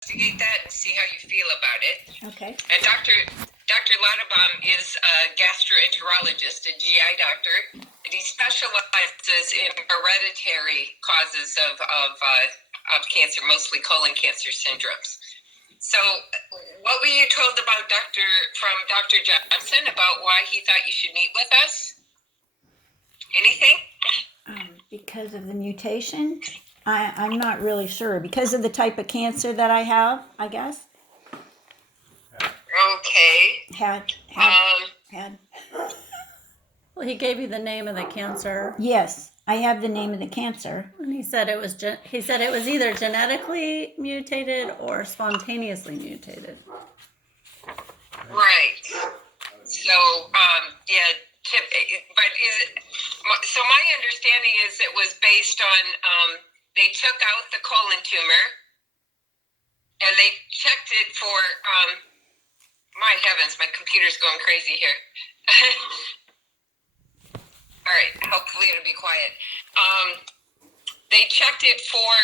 investigate that and see how you feel about it. Okay. And Dr. Lauterbach is a gastroenterologist, a GI doctor, and he specializes in hereditary causes of cancer, mostly colon cancer syndromes. So, what were you told about from Dr. Johnson about why he thought you should meet with us? Anything? Because of the mutation? I'm not really sure. Because of the type of cancer that I have, I guess. Okay. Had. Well, he gave you the name of the cancer. Yes, I have the name of the cancer. And he said it was either genetically mutated or spontaneously mutated. Right. So, yeah. But so my understanding is it was based on they took out the colon tumor and they checked it for my heavens, my computer's going crazy here. All right, hopefully it'll be quiet. They checked it for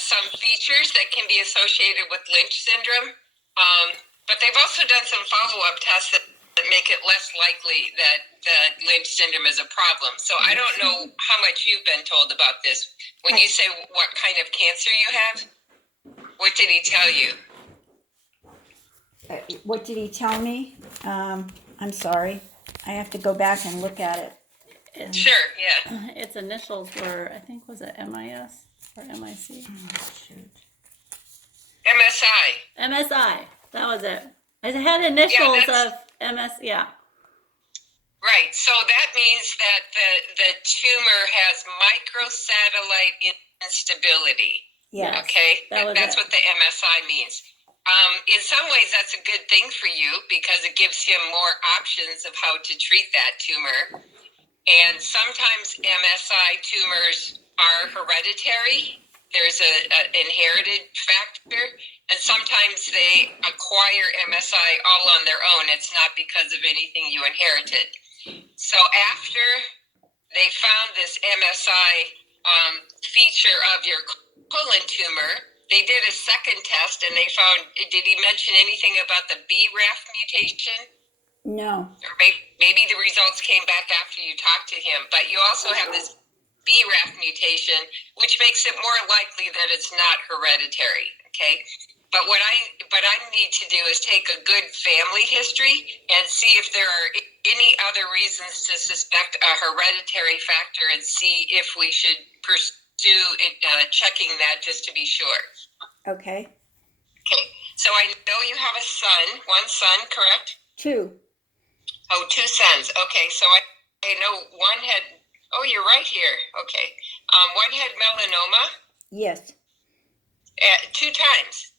some features that can be associated with Lynch syndrome, but they've also done some follow-up tests that make it less likely that Lynch syndrome is a problem. So I don't know how much you've been told about this. When you say what kind of cancer you have, what did he tell you? What did he tell me? I'm sorry. I have to go back and look at it. Sure, yeah. Its initials were, I think, was it MIS or MIC? Oh, shoot. MSI. MSI. That was it. I had initials of MS. Yeah. Right. So that means that the tumor has microsatellite instability. Yes. Okay. That's That was what the MSI means. In some ways, that's a good thing for you because it gives him more options of how to treat that tumor. And sometimes MSI tumors are hereditary. There's an inherited factor, and sometimes they acquire MSI all on their own. It's not because of anything you inherited. So after they found this MSI feature of your colon tumor, they did a second test, and they found, did he mention anything about the BRAF mutation? No. Or maybe the results came back after you talked to him, but you also have this BRAF mutation, which makes it more likely that it's not hereditary. Okay, but what I need to do is take a good family history and see if there are any other reasons to suspect a hereditary factor, and see if we should pursue checking that just to be sure. Okay. Okay. So I know you have a son, one son, correct? 2. Oh, 2 sons. Okay, so I know one had. Oh, you're right here. Okay. One had melanoma. Yes. 2 times.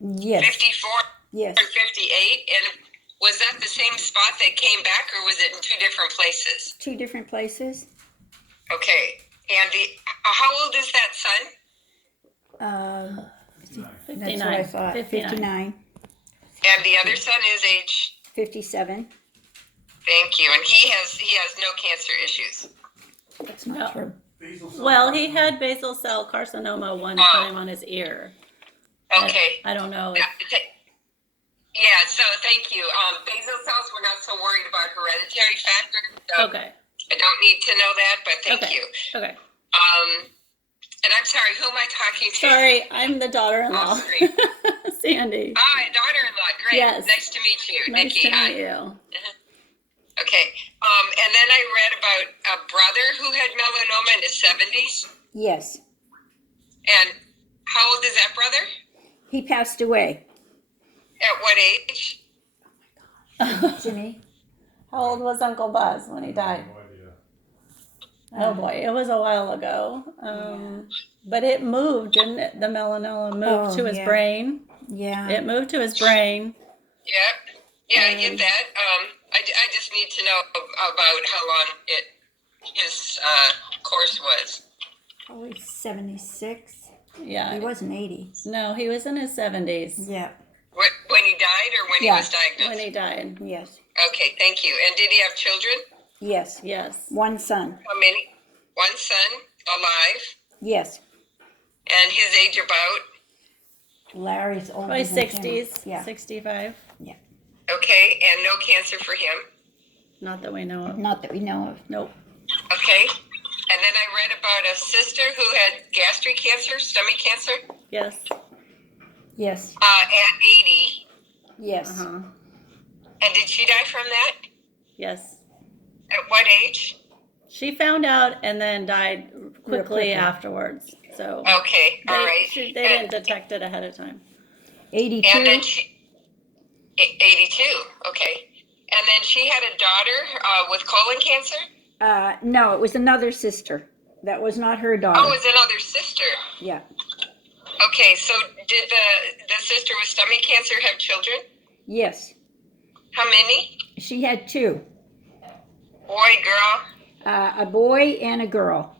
Yes. 54 Yes. or 58. And was that the same spot that came back, or was it in 2 different places? 2 different places. Okay. And how old is that son? 59. That's what I thought. 59. And the other son is age 57. Thank you. And he has no cancer issues. That's not true. Well, he had basal cell carcinoma one time on his ear. Okay. I don't know. Yeah, so thank you. Basal cells, we're not so worried about hereditary factor. So Okay. I don't need to know that, but thank you. Okay. And I'm sorry, who am I talking to? Sorry, I'm the daughter-in-law. Sandy. Daughter-in-law. Great. Yes. Nice to meet you. Nice Nikki, to hi. meet you. Okay. And then I read about a brother who had melanoma in his 70s. Yes. And how old is that brother? He passed away. At what age? Jimmy. How old was Uncle Buzz when he died? Oh boy, it was a while ago. But it moved, didn't it? The melanoma moved to his brain. Yeah. It moved to his brain. Yep. Yeah, I get that. I just need to know about how long his course was. Probably 76. Yeah. He wasn't 80. No, he was in his 70s Yeah. When he died, or when he was diagnosed? when he died. Yes. Okay, thank you. And did he have children? Yes. Yes. 1 son. How many? 1 son alive. Yes. And his age about? Larry's older Probably than Jimmy. 60s, Yeah. 65. Okay, and no cancer for him. Not that we know of. Not that we know of. Nope. Okay. And then I read about a sister who had gastric cancer, stomach cancer, Yes. Yes. at 80. Yes. Uh-huh. And did she die from that? Yes. At what age? She found out and then died quickly quickly. afterwards. So Okay, all right. they didn't detect it ahead of time. 82. And then she, 82, okay. And then she had a daughter with colon cancer? No, it was another sister. That was not her daughter. Oh, it's another sister. Yeah. Okay, so did the sister with stomach cancer have children? Yes. How many? She had two. Boy, girl? A boy and a girl.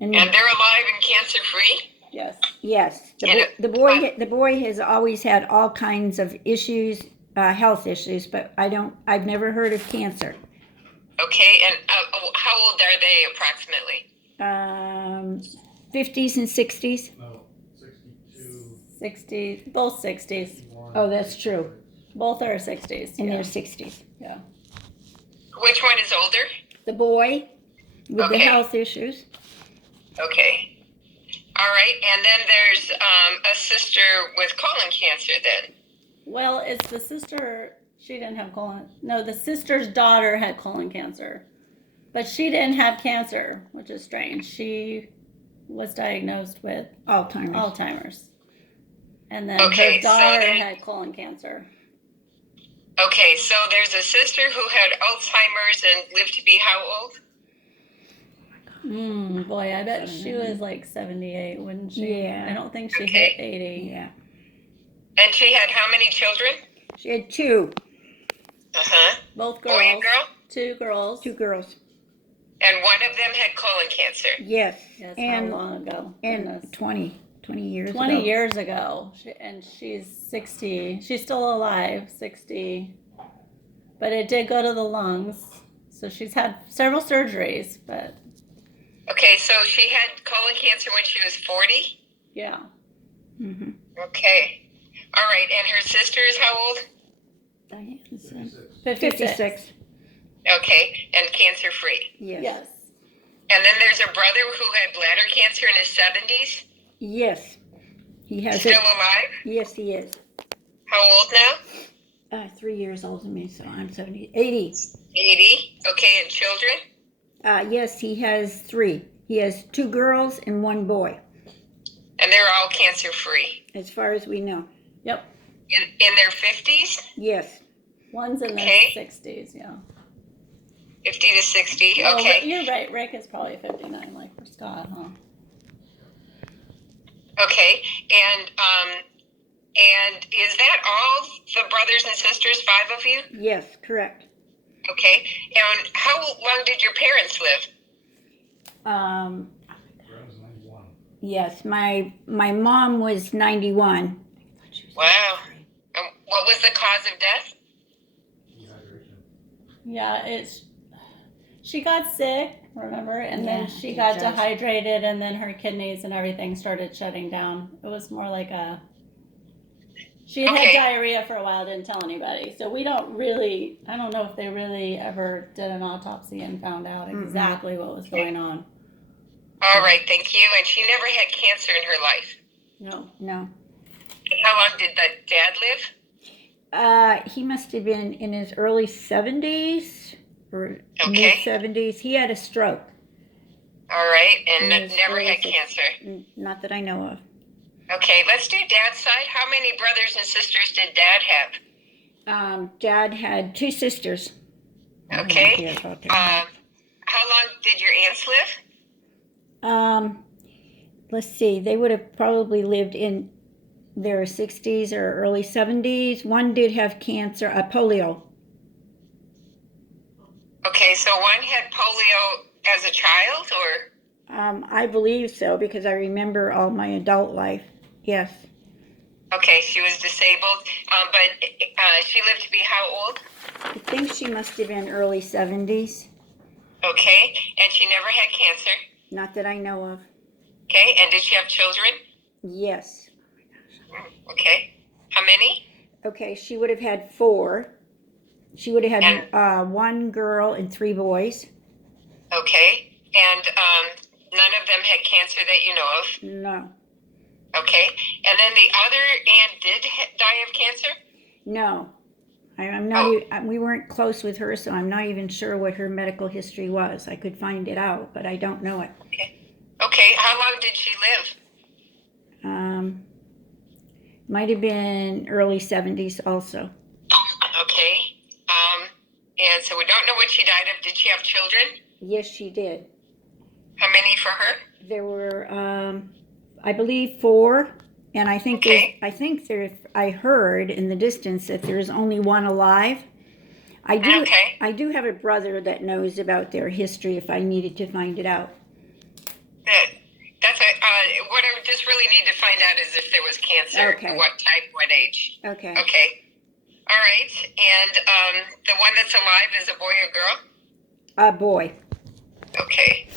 And And they're alive and cancer free? Yes. yes, And the boy has always had all kinds of issues, health issues, but I've never heard of cancer. Okay, and how old are they approximately? 50s and 60s. No, 62. 60s, both 60s. 61. Oh, that's true. Both are 60s. In yeah. their 60s. Yeah. Which one is older? The boy with the Okay. health issues. Okay. All right, and then there's a sister with colon cancer then. Well, it's the sister. She didn't have colon. No, the sister's daughter had colon cancer, but she didn't have cancer, which is strange. She was diagnosed with Alzheimer's. Alzheimer's, and then Okay, her so daughter then- had colon cancer. Okay, so there's a sister who had Alzheimer's and lived to be how old? Boy, I bet she was like 78, wouldn't she? Yeah. I don't think she Okay. hit 80. Yeah. And she had how many children? She had two Uh-huh. Both Boy and girls. girl? 2 girls. girls. And one of them had colon cancer. Yes. Yes, and how long ago? and Goodness. 20 years 20 ago. years ago. And she's 60. She's still alive, 60. But it did go to the lungs. So she's had several surgeries, but Okay, so she had colon cancer when she was 40? yeah. Mm-hmm. Okay. All right, and her sister is how old? 56. 56. Okay, and cancer free. Yes. Yes. And then there's a brother who had bladder cancer in his 70s. Yes. He has Still it. alive? Yes, he is. How old now? 3 years older than me, so I'm 70. 80. 80. Okay, and children? Yes, he has 3. He has 2 girls and 1 boy, And they're all cancer free. as far as we know. Yep. In their 50s? Yes. One's in Okay. their 60s, yeah. 50 to 60. Well, Okay. you're right. Rick is probably 59, like for Scott, huh? Okay. And is that all the brothers and sisters, 5 of you? Yes, correct. Okay. And how long did your parents live? Um, Brown's 91. yes, my mom was 91. Wow. What was the cause of death? Dehydration. Yeah, she got sick, remember? And then Yeah, she got does. dehydrated, and then her kidneys and everything started shutting down. It was more like she had Okay. diarrhea for a while, didn't tell anybody. So I don't know if they really ever did an autopsy and found out exactly what was going on. All right, thank you. And she never had cancer in her life. No. No. And how long did the dad live? He must have been in his early 70s or Okay. mid 70s. He had a stroke. All right, and In his never early had 60s. cancer. Not that I know of. Okay, let's do dad's side. How many brothers and sisters did dad have? Dad had 2 sisters. I have no Okay. idea about that. How long did your aunts live? Let's see. They would have probably lived in their 60s or early 70s. One did have cancer, polio. Okay, so one had polio as a child, or? I believe so because I remember all my adult life. Yes. Okay, she was disabled, but she lived to be how old? I think she must have been early 70s. Okay, and she never had cancer. Not that I know of. Okay, and did she have children? Yes. many? Okay, she would have had 4. She would have had 1 girl and 3 boys. Okay. And none of them had cancer that you know of? No, Okay. And then the other aunt did die of cancer? no. I'm not. Oh. We weren't close with her, so I'm not even sure what her medical history was. I could find it out, but I don't know it. Okay. How long did she live? Might have been early 70s also. Okay. And so we don't know what she died of. Did she have children? Yes, she did. How many for her? There were, I believe, 4, and I think Okay. I heard in the distance that there's only 1 alive. Okay. I do have a brother that knows about their history if I needed to find it out. That's what I just really need to find out is if there was cancer. Okay. What type, what age. Okay. Okay. All right. And the one that's alive is a boy or girl? A boy. Okay.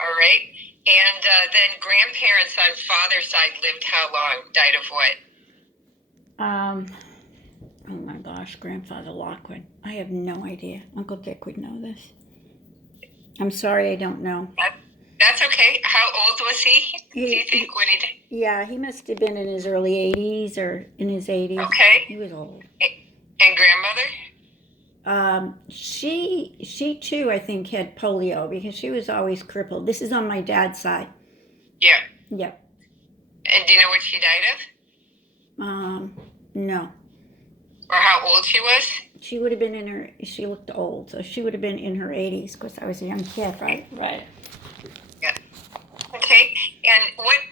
All right. And then grandparents on father's side lived how long? Died of what? Oh my gosh, Grandfather Lockwood. I have no idea. Uncle Dick would know this. I'm sorry, I don't know. That's okay. How old was he? Do you think when he did? Yeah, he must have been in his early 80s or in his 80s. Okay. He was old. And grandmother? She too, I think, had polio because she was always crippled. This is on my dad's side. Yeah. Yep. And do you know what she died of? No. Or how old she was? She would have been she looked old, so she would have been in her 80s because I was a young kid, right? Right. Yeah. Okay. And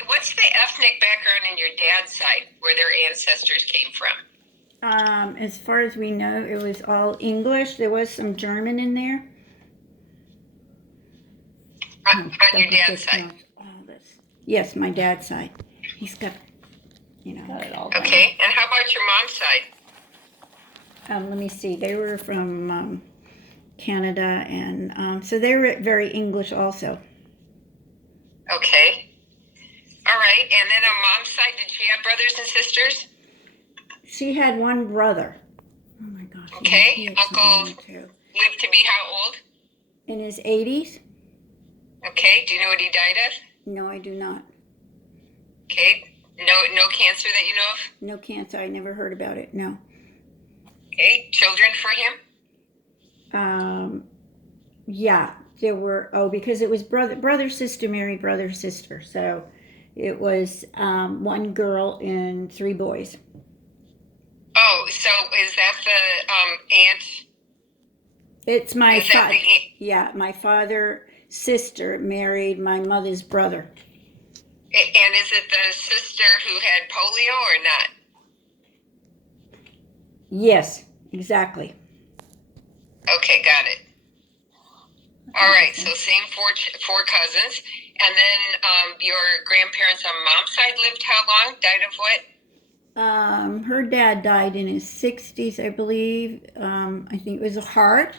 what's the ethnic background in your dad's side where their ancestors came from? As far as we know, it was all English. There was some German in there. On your dad's side? Yes, my dad's side. He's got, Got it all. Done. Okay. And how about your mom's side? let me see. They were from Canada, and so they were very English also. Okay. All right. And then on mom's side, did she have brothers and sisters? She had 1 brother. Oh my gosh. Okay. he had Uncle some too. lived to be how old? In his 80s? Okay. Do you know what he died of? No, I do not. Okay. No cancer that you know of? No cancer. I never heard about it. No. Okay. Children for him? Yeah, there were. Oh, because it was brother sister married brother sister. So it was 1 girl and 3 boys. Oh, so is that the aunt? It's my Is that father. the aunt? Yeah, my father's sister married my mother's brother. And is it the sister who had polio or not? Yes, exactly. Okay, got it. All right, so same 4 cousins. And then your grandparents on mom's side lived how long? Died of what? Her dad died in his 60s, I believe. I think it was a heart.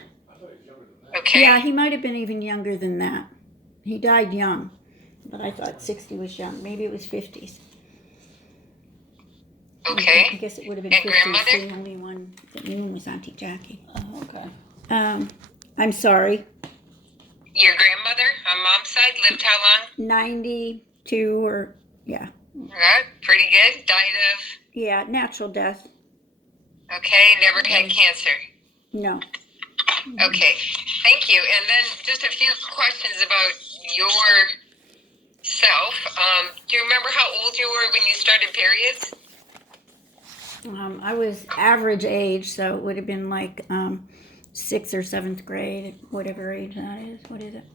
Okay. Yeah, he might have been even younger than that. He died young, but I thought 60 was young. Maybe it was 50s. Okay. I guess it would have been And 50s. grandmother? The only one that knew him was Auntie Jackie. Oh, okay. I'm sorry. Your grandmother on mom's side lived how long? 92 or, yeah. Pretty good. Died of? Yeah, natural death. Okay, never had cancer. No. Okay, thank you. And then just a few questions about yourself. Do you remember how old you were when you started periods? I was average age, so it would have been like 6th or 7th grade, whatever age that is. What is it?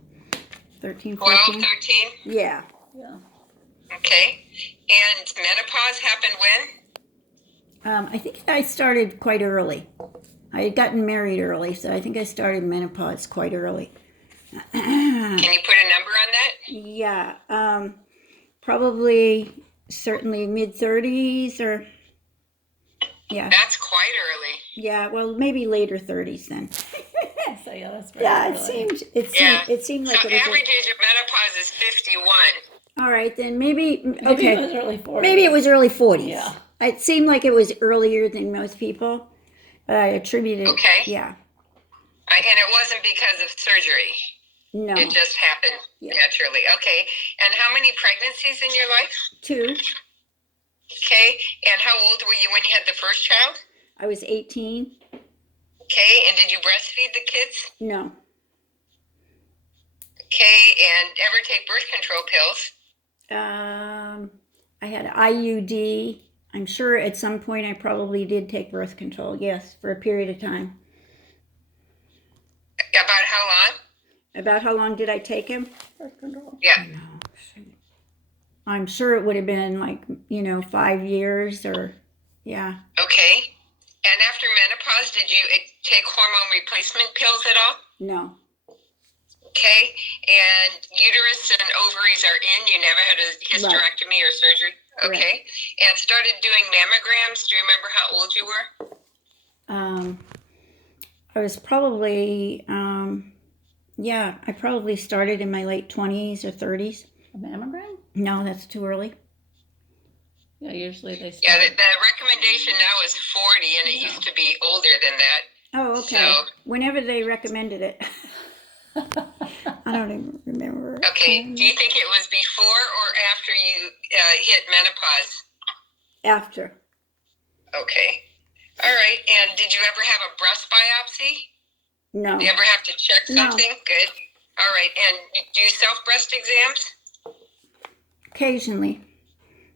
13, 14? 12, 13? Yeah. Yeah. Okay. And menopause happened when? I think I started quite early. I had gotten married early, so I think I started menopause quite early. Can you put a number on that? Yeah, probably, certainly mid-30s or, yeah. That's quite early. Yeah, well, maybe later 30s then. So yeah, that's very Yeah, early. it seemed like So it was. average age of menopause is 51. All right, then maybe, Maybe okay. it was early 40s. Maybe it was early 40s. Yeah. It seemed like it was earlier than most people, but I attributed it. Okay. Yeah. And it wasn't because of surgery. No. It just happened Yeah. naturally. Okay. And how many pregnancies in your life? 2. Okay. And how old were you when you had the first child? I was 18. Okay. And did you breastfeed the kids? No. Okay. And ever take birth control pills? I had IUD. I'm sure at some point I probably did take birth control. Yes, for a period of time. About how long? About how long did I take him? Birth control. Yeah. I'm sure it would have been like, 5 years or, yeah. Okay. And after menopause, did you take hormone replacement pills at all? No. Okay. And uterus and ovaries are in. You never had a hysterectomy or surgery? Correct. Okay. And started doing mammograms. Do you remember how old you were? I was probably, I probably started in my late 20s or 30s. A mammogram? No, that's too early. Yeah, usually they start. Yeah, the recommendation now is 40, and it used to be older than that. Oh, okay. So- Whenever they recommended it. I don't even remember. Okay. Do you think it was before or after you hit menopause? After. Okay. All right. And did you ever have a breast biopsy? No. Do you ever have to check No. something? Good. All right. And do you self-breast exams? Occasionally.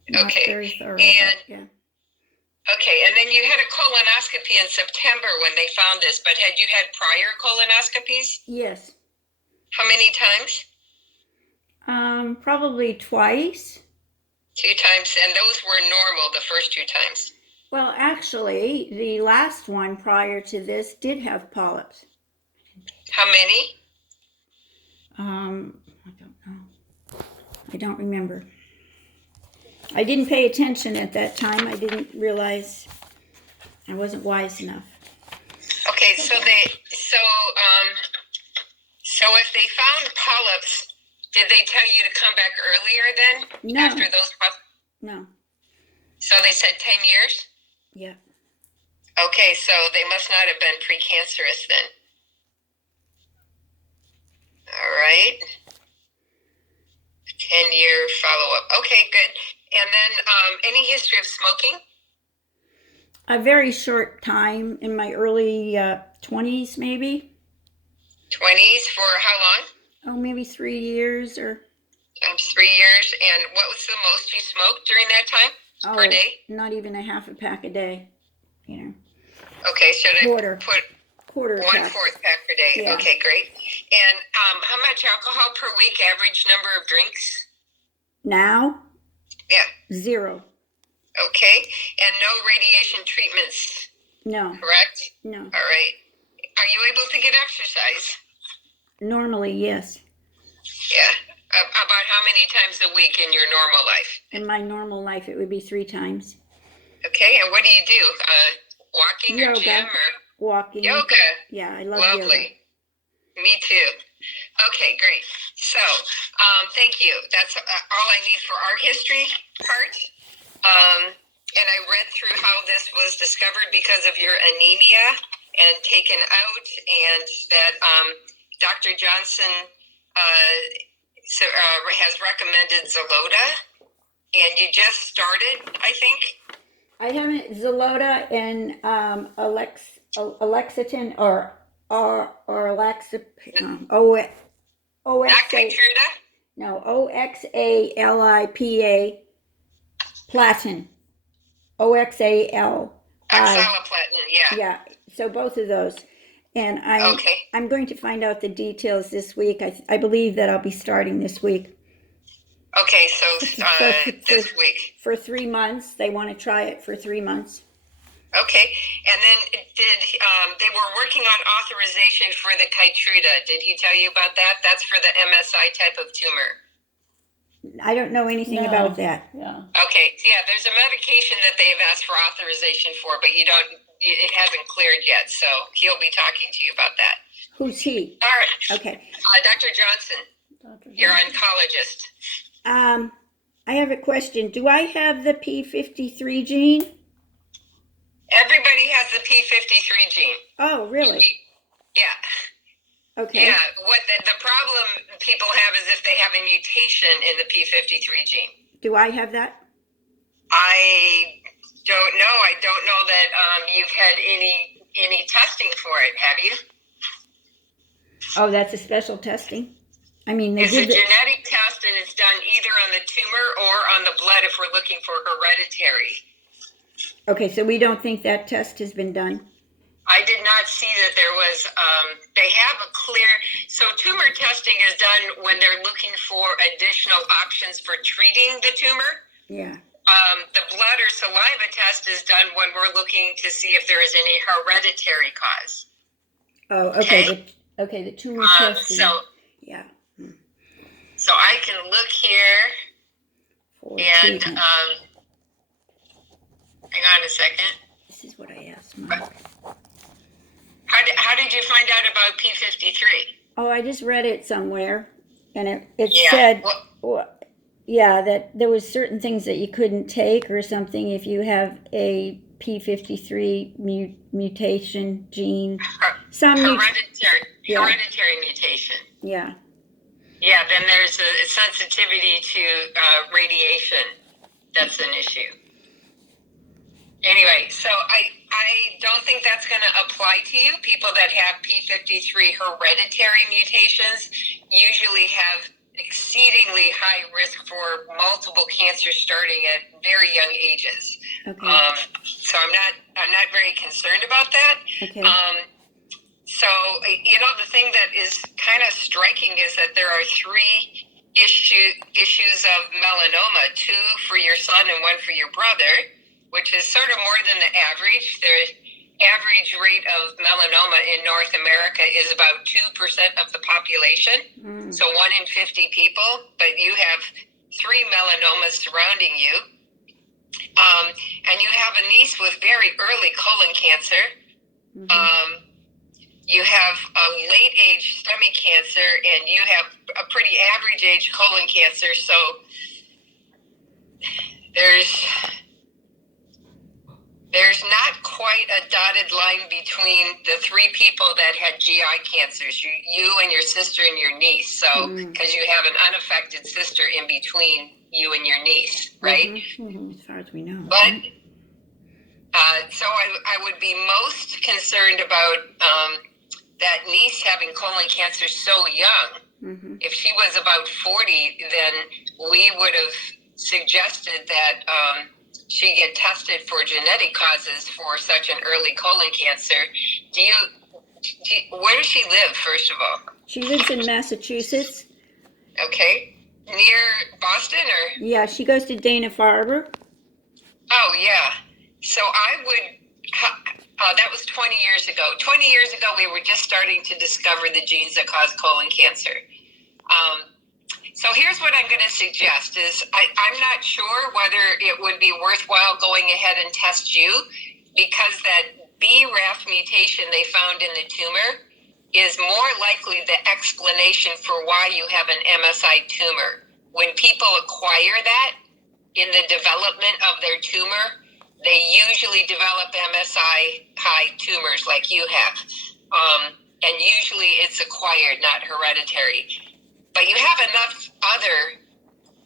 Not Okay. very thorough. And- but yeah. Okay. And then you had a colonoscopy in September when they found this, but had you had prior colonoscopies? Yes. How many times? Probably twice. 2 times. And those were normal the first 2 times. Well, actually, the last one prior to this did have polyps. How many? I don't know. I don't remember. I didn't pay attention at that time. I didn't realize I wasn't wise enough. Okay, so if they found polyps, did they tell you to come back earlier then? No. After those polyps? No. So they said 10 years? Yeah. Okay, so they must not have been precancerous then. All right. 10-year follow-up. Okay, good. And then any history of smoking? A very short time in my early 20s, maybe. 20s for how long? Oh, maybe 3 years or. 3 years. And what was the most you smoked during that time? Per day? Not even a half a pack a day. Okay, should I Quarter. put Quarter 1/4 pack. pack per day? Yeah. Okay, great. And how much alcohol per week? Average number of drinks? Now, Yeah. 0. Okay. And no radiation treatments, No. correct? No. All right. Are you able to get exercise? Normally, yes. Yeah. About how many times a week in your normal life? In my normal life, it would be 3 times. Okay. And what do you do? Walking or Yoga. gym or Walking. yoga? Yeah, I love Lovely. Me too. Okay, great. So, thank you. That's all I need for our history part. And I read through how this was discovered because of your anemia and taken out, and that Dr. Johnson has recommended Xeloda, and you just started, I think. I haven't Xeloda and Alexitin or Alexa Not Keytruda? no OXALIPA Platin OXAL Oxaliplatin, yeah. yeah, so both of those, and Okay. I'm going to find out the details this week. I believe that I'll be starting this week. Okay, so this week. For 3 months. They want to try it for 3 months. Okay, and then they were working on authorization for the Keytruda. Did he tell you about that? That's for the MSI type of tumor. I don't know anything No. about that. Yeah. Okay, yeah, there's a medication that they've asked for authorization for, but it hasn't cleared yet, so he'll be talking to you about that. Who's he? All right, Okay. Dr. Johnson, Dr. your Johnson. oncologist. I I have a question. Do I have the P53 gene? Everybody has the P53 gene. Oh, really? Yeah. Okay. Yeah. What the problem people have is if they have a mutation in the P53 gene. Do I have that? I don't know. I don't know that you've had any testing for it. Have you? Oh, that's a special testing? I mean, they It's a did the, genetic test, and it's done either on the tumor or on the blood if we're looking for hereditary. okay, so we don't think that test has been done? I did not see that there was, they have a clear, so tumor testing is done when they're looking for additional options for treating the tumor. Yeah. The blood or saliva test is done when we're looking to see if there is any hereditary cause. Oh, okay. The tumor testing. So Yeah. I can look here For and, treatment. hang on a second. This is what I asked Mark. How did you find out about P53? Oh, I just read it somewhere, and it Yeah, said, well- yeah, that there was certain things that you couldn't take or something if you have a P53 mutation gene. Hereditary mutation. Yeah. Yeah, then there's a sensitivity to radiation. That's an issue. Anyway, so I don't think that's going to apply to you. People that have P53 hereditary mutations usually have exceedingly high risk for multiple cancers starting at very young ages. Okay. So I'm not very concerned about that. Okay. So, the thing that is kind of striking is that there are three issues of melanoma, two for your son and one for your brother, which is sort of more than the average. The average rate of melanoma in North America is about 2% of the population, so 1 in 50 people, but you have 3 melanomas surrounding you. And you have a niece with very early colon cancer. You have a late age stomach cancer, and you have a pretty average age colon cancer. So there's not quite a dotted line between the 3 people that had GI cancers, you and your sister and your niece. So, because you have an unaffected sister in between you and your niece, right? As far as we know. But, so I would be most concerned about that niece having colon cancer so young. If she was about 40, then we would have suggested that she get tested for genetic causes for such an early colon cancer. Where does she live, first of all? She lives in Massachusetts. Okay. Near Boston, or? Yeah, she goes to Dana-Farber. Oh, yeah. So I would, that was 20 years ago. 20 years ago, we were just starting to discover the genes that cause colon cancer. So here's what I'm going to suggest is I'm not sure whether it would be worthwhile going ahead and test you, because that BRAF mutation they found in the tumor is more likely the explanation for why you have an MSI tumor. When people acquire that in the development of their tumor, they usually develop MSI high tumors like you have. And usually it's acquired, not hereditary. But you have enough other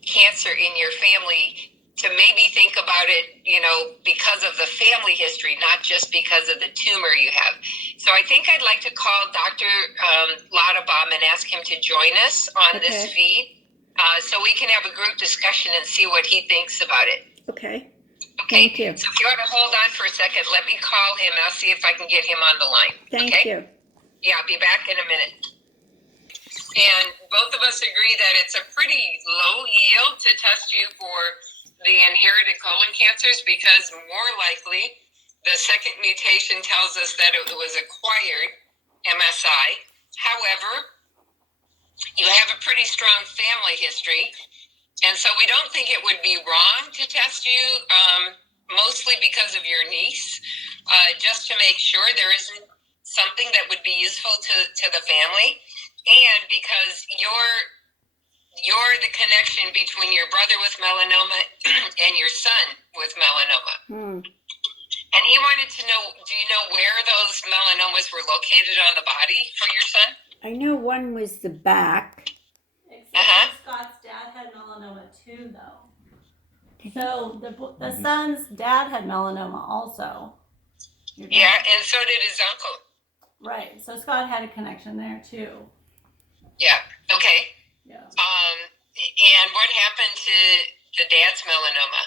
cancer in your family to maybe think about it, because of the family history, not just because of the tumor you have. So I think I'd like to call Dr. Lauterbach and ask him to join us on this feed, so we can have a group discussion and see what he thinks about it. Okay. Okay. Thank you. So if you want to hold on for a second, let me call him. I'll see if I can get him on the line. Thank you. Yeah, I'll be back in a minute. And both of us agree that it's a pretty low yield to test you for the inherited colon cancers, because more likely the second mutation tells us that it was acquired MSI. However, you have a pretty strong family history, and so we don't think it would be wrong to test you, mostly because of your niece, just to make sure there isn't something that would be useful to the family. And because you're the connection between your brother with melanoma and your son with melanoma. Hmm. And he wanted to know, do you know where those melanomas were located on the body for your son? I know one was the back. Except Uh-huh. that Scott's dad had melanoma too, though. So the son's dad had melanoma also. Yeah, and so did his uncle. Right. So Scott had a connection there too. Yeah, okay. Yeah. And what happened to the dad's melanoma?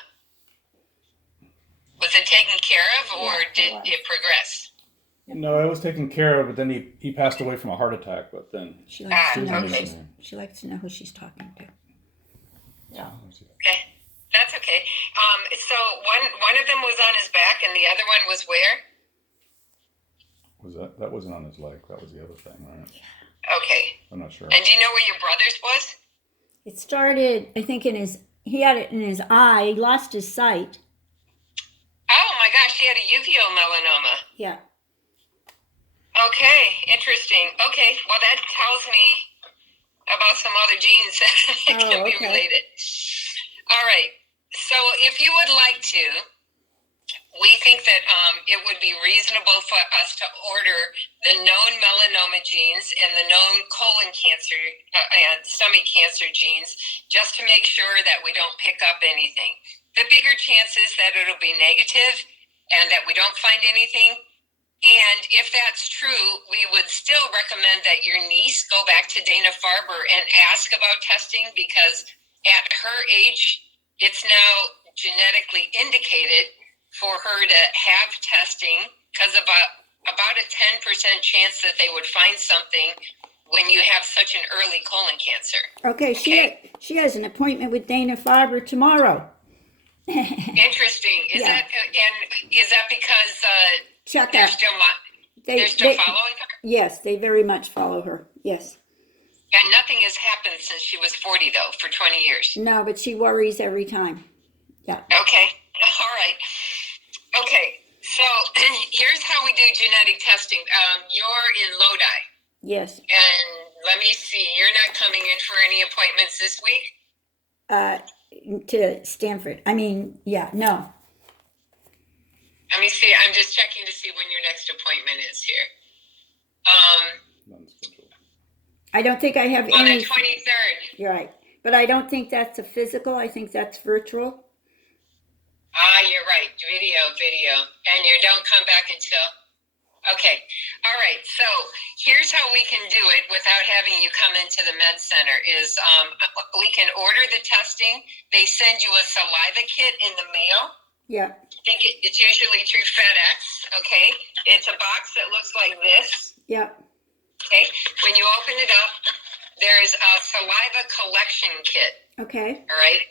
Was it taken care of, or Yeah, it did was. it progress? No, it was taken care of, but then he passed away from a heart attack. But then She likes to know who okay. she likes to know who she's talking to. Yeah. Okay, that's okay. So one of them was on his back, and the other one was where? was that wasn't on his leg? That was the other thing, right? Okay. I'm not sure. And do you know where your brother's was? It started, I think, he had it in his eye. He lost his sight. Oh my gosh, he had a uveal melanoma. Yeah. Okay, interesting. Okay, well that tells me about some other genes that can be okay. related. All right. So if you would like to, we think that it would be reasonable for us to order the known melanoma genes and the known colon cancer and stomach cancer genes just to make sure that we don't pick up anything. The bigger chances that it'll be negative and that we don't find anything. And if that's true, we would still recommend that your niece go back to Dana-Farber and ask about testing, because at her age, it's now genetically indicated for her to have testing, because about a 10% chance that they would find something when you have such an early colon cancer. Okay, she has an appointment with Dana-Farber tomorrow. Interesting. Is Yeah. that because Check they're out. still following her? Yes, they very much follow her. Yes. And nothing has happened since she was 40, though, for 20 years. No, but she worries every time. Yeah. Okay. All right. Okay. So here's how we do genetic testing. You're in Lodi. Yes. And let me see. You're not coming in for any appointments this week? To Stanford. I mean, yeah, no. Let me see. I'm just checking to see when your next appointment is here. None scheduled. I don't think I have On any. the 23rd. You're right. But I don't think that's a physical. I think that's virtual. You're right. Video. And you don't come back until... Okay. All right. So here's how we can do it without having you come into the med center is we can order the testing. They send you a saliva kit in the mail. Yeah. I think it's usually through FedEx. Okay. It's a box that looks like this. Yeah. Okay. When you open it up, there's a saliva collection kit. Okay. All right.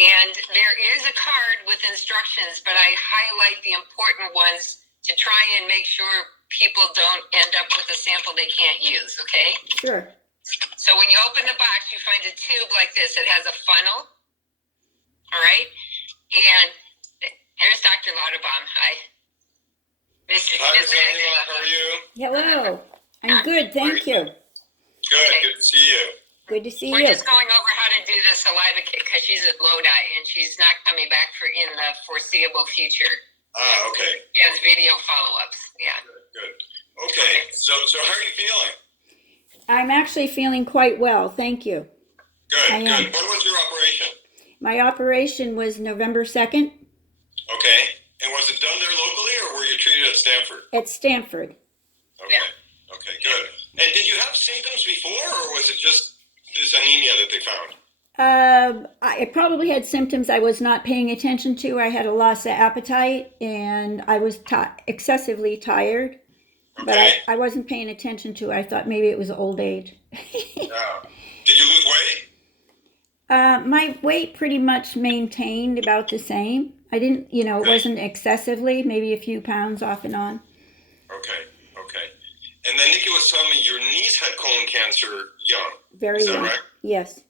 And there is a card with instructions, but I highlight the important ones to try and make sure people don't end up with a sample they can't use, okay? Sure. So when you open the box, you find a tube like this. It has a funnel, all right? And here's Dr. Lauterbaum. Hi. Hi, Daniel. How are you? Hello. I'm good. Thank you. Good. Good to see you. Good to see We're you. just going over how to do the saliva kit because she's at Lodi and she's not coming back in the foreseeable future. Okay. She has video follow-ups. Yeah. Good. Okay. So how are you feeling? I'm actually feeling quite well. Thank you. Good. I am. Good. What was your operation? My operation was November 2nd Okay. And was it done there locally, or were you treated at Stanford? at Stanford. Okay. Yeah. Okay. Good. And did you have symptoms before, or was it just this anemia that they found? I probably had symptoms I was not paying attention to. I had a loss of appetite and I was excessively tired, but Okay. I wasn't paying attention to it. I thought maybe it was old age. Yeah. Did you lose weight? My weight pretty much maintained about the same. I didn't, it wasn't excessively, maybe a few pounds off and on. Okay. Okay. And then Nikki was telling me your niece had colon cancer young. Very Is that young. right? Yes. Okay.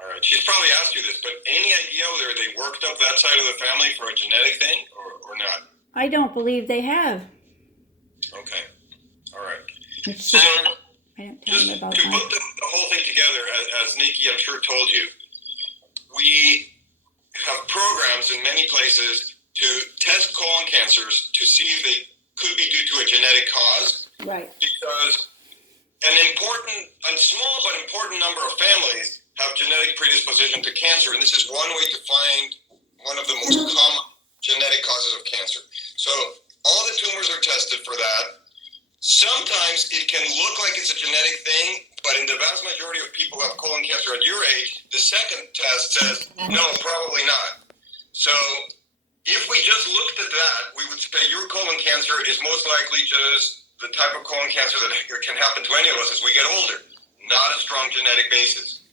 All right. She's probably asked you this, but any idea whether they worked up that side of the family for a genetic thing or not? I don't believe they have. Okay. All right. It's So just, I don't tell just them about to that. put them the whole thing together, as Nikki, I'm sure, told you, we have programs in many places to test colon cancers to see if they could be due to a genetic cause. Right. Because a small but important number of families have genetic predisposition to cancer, and this is one way to find one of the most common genetic causes of cancer. So all the tumors are tested for that. Sometimes it can look like it's a genetic thing, but in the vast majority of people who have colon cancer at your age, the second test says, no, probably not. So if we just looked at that, we would say your colon cancer is most likely just the type of colon cancer that can happen to any of us as we get older, not a strong genetic basis.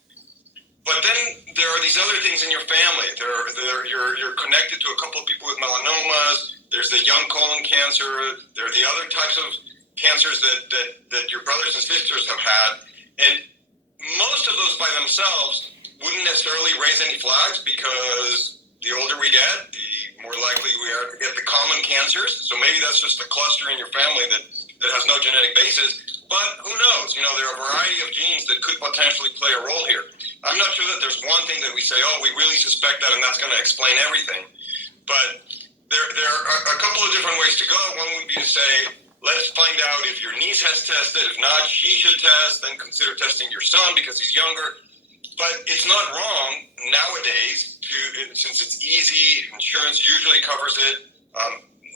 But then there are these other things in your family. You're connected to a couple of people with melanomas. There's the young colon cancer. There are the other types of cancers that your brothers and sisters have had. And most of those by themselves wouldn't necessarily raise any flags, because the older we get, the more likely we are to get the common cancers. So maybe that's just a cluster in your family that has no genetic basis. But who knows? You know, there are a variety of genes that could potentially play a role here. I'm not sure that there's one thing that we say, oh, we really suspect that, and that's going to explain everything. But there are a couple of different ways to go. One would be to say, let's find out if your niece has tested. If not, she should test. Then consider testing your son because he's younger. But it's not wrong nowadays, since it's easy, insurance usually covers it,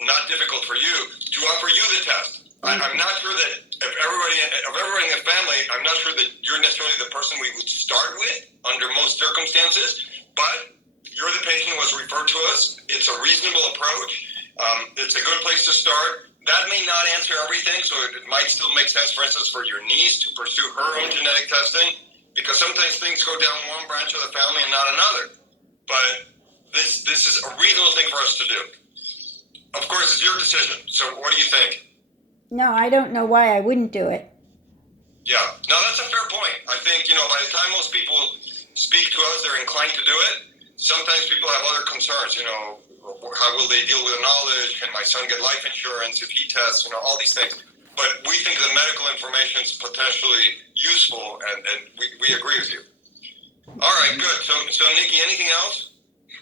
not difficult for you, to offer you the test. I'm not sure that of everybody in the family, I'm not sure that you're necessarily the person we would start with under most circumstances, but you're the patient who was referred to us. It's a reasonable approach. It's a good place to start. That may not answer everything, so it might still make sense, for instance, for your niece to pursue her own genetic testing, because sometimes things go down one branch of the family and not another. But this is a reasonable thing for us to do. Of course, it's your decision. So what do you think? No, I don't know why I wouldn't do it. Yeah, no, that's a fair point. I think, by the time most people speak to us, they're inclined to do it. Sometimes people have other concerns, how will they deal with knowledge? Can my son get life insurance if he tests? All these things. But we think the medical information is potentially useful, and we agree with you. All right, good. So Nikki, anything else?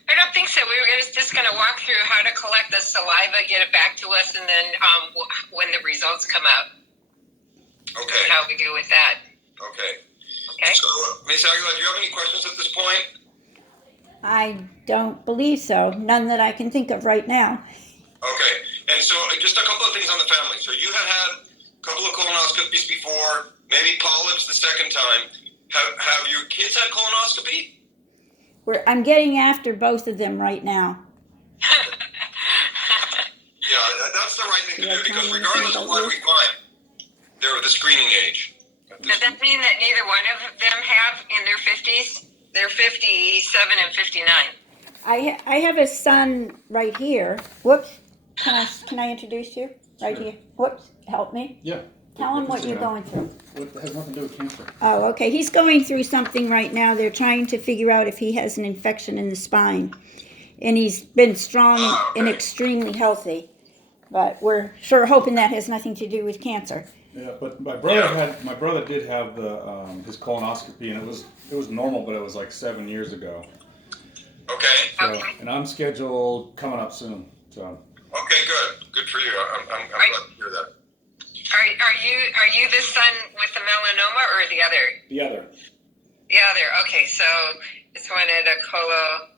I don't think so. We were just going to walk through how to collect the saliva, get it back to us, and then when the results come out. Okay. How we do with that. Okay. Okay. So, Ms. Aguilar, do you have any questions at this point? I don't believe so. None that I can think of right now. Okay. And so just a couple of things on the family. So you had a couple of colonoscopies before, maybe polyps the second time. Have your kids had colonoscopy? I'm getting after both of them right now. Yeah, that's the right thing to do, because regardless of what we find, they're the screening age. Does that mean that neither one of them have in their 50s? They're 57 and 59. I have a son right here. Whoops. Can I introduce you? Right Sure. here. Whoops. Help me. Yeah. Tell him what you're going through. It has nothing to do with cancer. Oh, okay. He's going through something right now. They're trying to figure out if he has an infection in the spine. And he's been strong and extremely healthy. But we're sure hoping that has nothing to do with cancer. Yeah, but my brother did have his colonoscopy, and it was normal, but it was like 7 years ago. Okay. So, and I'm scheduled coming up soon. So. Okay, good. Good for you. I'm glad to hear that. Are you the son with the melanoma or the other? The other. The other. Okay, so this one at a colo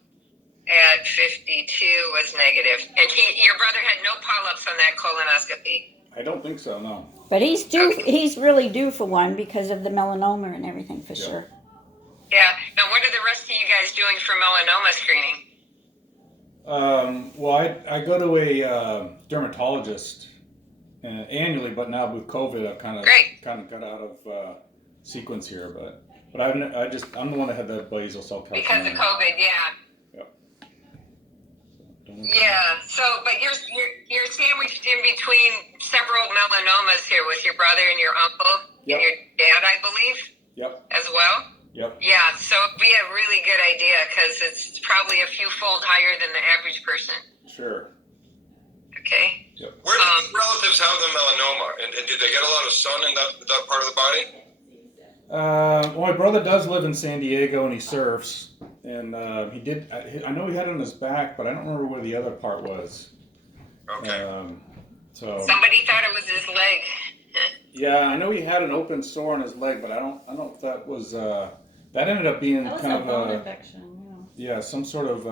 at 52 was negative, and your brother had no polyps on that colonoscopy. I don't think so. No. But he's due. He's really due for one because of the melanoma and everything, for sure. Yeah. Now, what are the rest of you guys doing for melanoma screening? Well, I go to a dermatologist annually, but now with COVID, I've kind of got out of sequence here. But I'm the one that had the basal cell carcinoma. Because of COVID, yeah. Yep. Yeah. So, but you're sandwiched in between several melanomas here with your brother and your uncle and your dad, I believe. Yep. As well. Yep. Yeah. So it'd be a really good idea because it's probably a few fold higher than the average person. Sure. Okay. Yep. Where do relatives have the melanoma? And did they get a lot of sun in that part of the body? Well, my brother does live in San Diego and he surfs, and he did. I know he had it on his back, but I don't remember where the other part was. Okay. So Somebody thought it was his leg. yeah, I know he had an open sore on his leg, but I don't know if that was that ended up being That was kind a of bone a infection. yeah, some sort of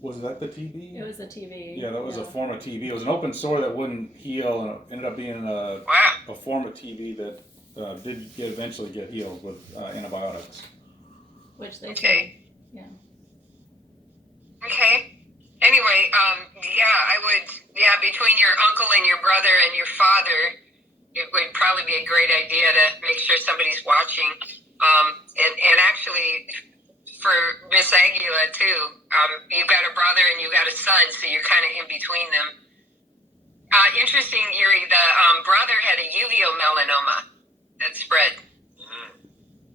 was that the TB? Yeah. It was a TV. Yeah, that was a form of TB. It was an open sore that wouldn't heal, and it ended up being Wow. a form of TB that did eventually get healed with antibiotics. Which they Okay. said. Yeah. Okay. Anyway, between your uncle and your brother and your father, it would probably be a great idea to make sure somebody's watching. And actually, for Miss Aguila too, you've got a brother and you've got a son, so you're kind of in between them. Interesting, Yuri, the brother had a uveo melanoma that spread.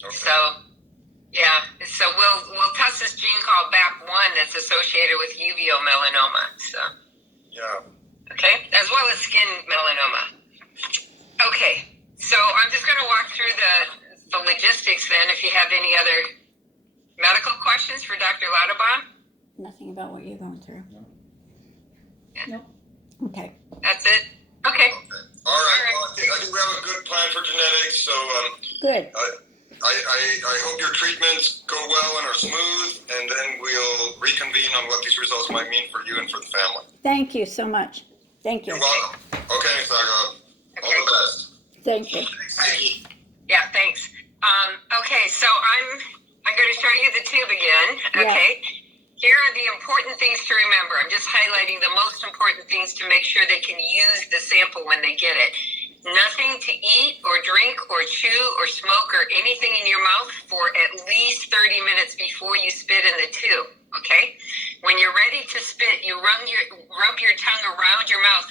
Okay. So, yeah, so we'll test this gene called BAP1 that's associated with uveo melanoma. So, Yeah. okay, as well as skin melanoma. Okay, so I'm just going to walk through the logistics then. If you have any other medical questions for Dr. Lauterbach, Nothing about what you're going through. Nope. Okay. that's it. Okay. All right. Well, I think we have a good plan for genetics. So Good. I hope your treatments go well and are smooth, and then we'll reconvene on what these results might mean for you and for the family. Thank you so much. Thank you. You're welcome. Okay, Ms. Agala. All the best. Thank you. Thank you. Yeah, thanks. Okay, so I'm going to show you the tube again. Okay. Here are the important things to remember. I'm just highlighting the most important things to make sure they can use the sample when they get it. Nothing to eat or drink or chew or smoke or anything in your mouth for at least 30 minutes before you spit in the tube. Okay? When you're ready to spit, you rub your tongue around your mouth,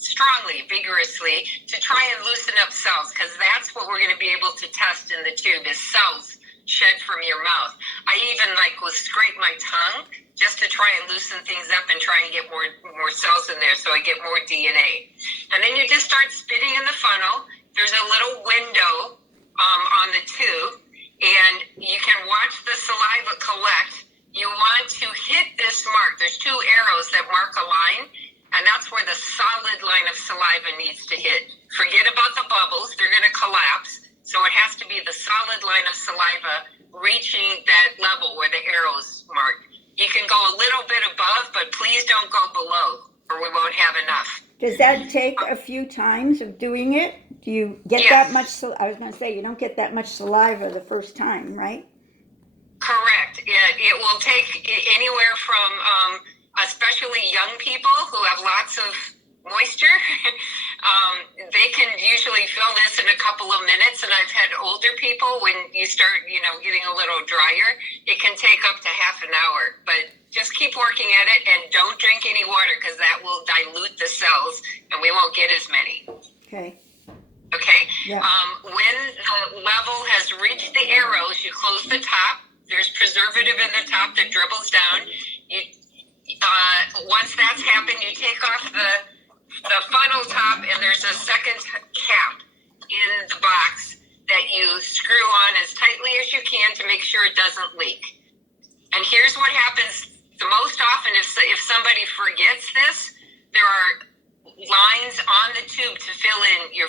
strongly, vigorously, to try and loosen up cells, because that's what we're going to be able to test in the tube is cells shed from your mouth. I even will scrape my tongue just to try and loosen things up and try and get more cells in there so I get more DNA. And then you just start spitting in the funnel. There's a little window on the tube, and you can watch the saliva collect. You want to hit this mark. There's two arrows that mark a line, and that's where the solid line of saliva needs to hit. Forget about the bubbles. They're going to collapse. So it has to be the solid line of saliva reaching that level where the arrows mark. You can go a little bit above, but please don't go below, or we won't have enough. Does that take a few times of doing it? Do you get Yes. that much? I was going to say, you don't get that much saliva the first time, right? Correct. It will take anywhere from, especially young people who have lots of moisture, they can usually fill this in a couple of minutes. And I've had older people, when you start, getting a little drier, it can take up to half an hour. But just keep working at it and don't drink any water, because that will dilute the cells and we won't get as many. Okay. Okay? Yeah. When the level has reached the arrows, you close the top. There's preservative in the top that dribbles down. Once that's happened, you take off the funnel top, and there's a second cap in the box that you screw on as tightly as you can to make sure it doesn't leak. And here's what happens the most often if somebody forgets this. There are lines on the tube to fill in your